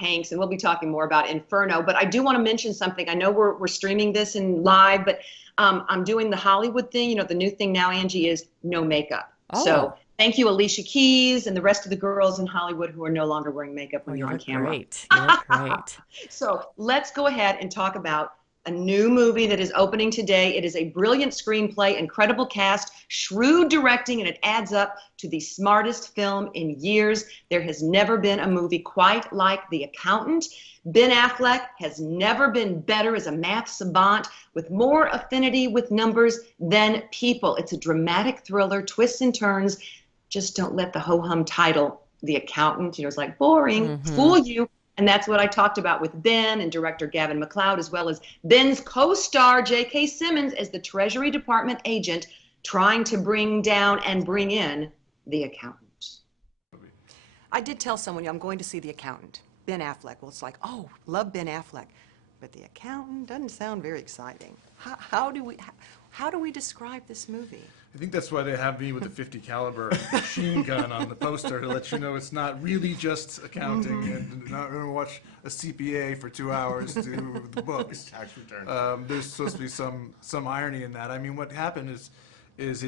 Hanks, and we'll be talking more about Inferno. But I do want to mention something. I know we're streaming this in live, but I'm doing the Hollywood thing. You know, the new thing now, Angie, is no makeup. Oh, So thank you, Alicia Keys, and the rest of the girls in Hollywood who are no longer wearing makeup oh, when you you're on look camera. great. You look great. So let's go ahead and talk about a new movie that is opening today. It is a brilliant screenplay, incredible cast, shrewd directing, and it adds up to the smartest film in years. There has never been a movie quite like The Accountant. Ben Affleck has never been better as a math savant with more affinity with numbers than people. It's a dramatic thriller, twists and turns. Just don't let the ho-hum title, The Accountant, it's like boring, Hmm. fool you. And that's what I talked about with Ben and director Gavin MacLeod, as well as Ben's co-star J.K. Simmons as the Treasury Department agent trying to bring down and bring in the accountant. I did tell someone I'm going to see The Accountant, Ben Affleck. Well, it's like, oh, love Ben Affleck. But The Accountant doesn't sound very exciting. How do we describe this movie? I think that's why they have me with a 50 caliber machine gun on the poster to let you know it's not really just accounting and not going to watch a CPA for 2 hours do the books. Tax return. There's supposed to be some irony in that. I mean, what happened is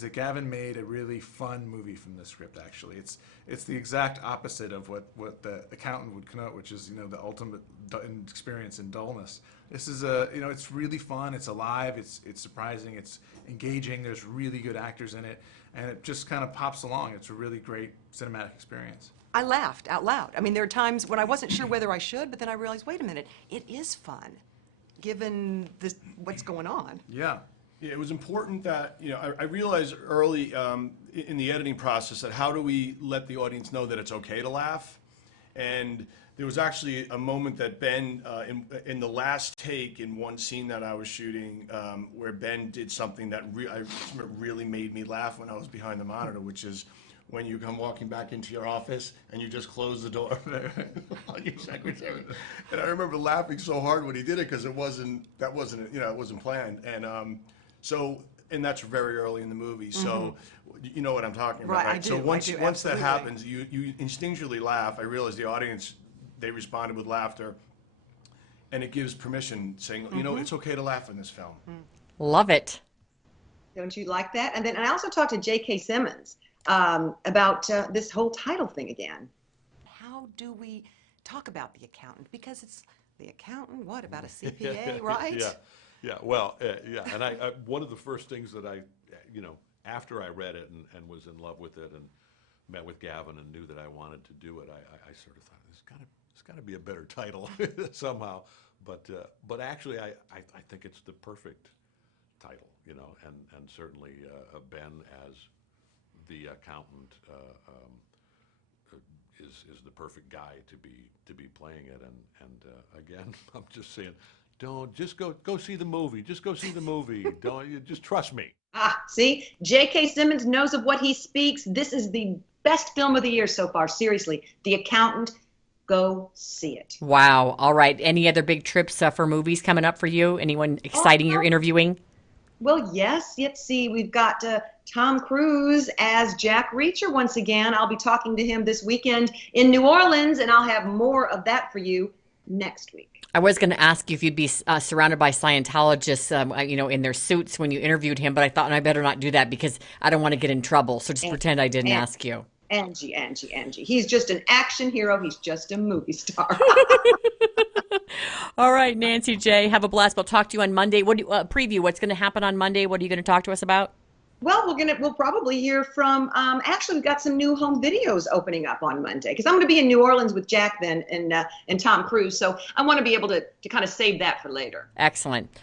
that Gavin made a really fun movie from the script. Actually, it's the exact opposite of what the accountant would connote, which is the ultimate experience in dullness. This is it's really fun. It's alive. It's surprising. It's engaging. There's really good actors in it, and it just kind of pops along. It's a really great cinematic experience. I laughed out loud. I mean, there are times when I wasn't sure whether I should, but then I realized, wait a minute, it is fun, given what's going on. Yeah. Yeah, it was important that, I realized early in the editing process that how do we let the audience know that it's okay to laugh? And there was actually a moment that Ben, in the last take in one scene that I was shooting, where Ben did something that really made me laugh when I was behind the monitor, which is when you come walking back into your office and you just close the door on your secretary. And I remember laughing so hard when he did it because it wasn't planned. And that's very early in the movie. So you know what I'm talking about, Right, right? I do, So once I do, once that absolutely. happens, you instinctually laugh. I realized the audience, they responded with laughter, and it gives permission, saying, it's okay to laugh in this film. Love it. Don't you like that? And then I also talked to J.K. Simmons about this whole title thing again. How do we talk about The Accountant? Because it's The Accountant, what, about a CPA, right? Yeah. Well, yeah. And one of the first things that after I read it and was in love with it and met with Gavin and knew that I wanted to do it, I sort of thought there's got to be a better title somehow. But actually, I think it's the perfect title, and certainly Ben as the accountant is the perfect guy to be playing it. And again, I'm just saying, don't just go see the movie. Just go see the movie. Don't you just trust me. See, J.K. Simmons knows of what he speaks. This is the best film of the year so far. Seriously, The Accountant. Go see it. Wow. All right. Any other big trips for movies coming up for you? Anyone exciting you're interviewing? Well, yes. Let's see. We've got Tom Cruise as Jack Reacher once again. I'll be talking to him this weekend in New Orleans, and I'll have more of that for you next week. I was going to ask you if you'd be surrounded by Scientologists, in their suits when you interviewed him, but I thought I better not do that because I don't want to get in trouble. So just pretend I didn't ask you. Angie. He's just an action hero. He's just a movie star. All right, Nancy J. Have a blast. We'll talk to you on Monday. What preview? What's going to happen on Monday? What are you going to talk to us about? Well, we'll probably hear from, actually, we've got some new home videos opening up on Monday because I'm going to be in New Orleans with Jack then and Tom Cruise. So I want to be able to kind of save that for later. Excellent.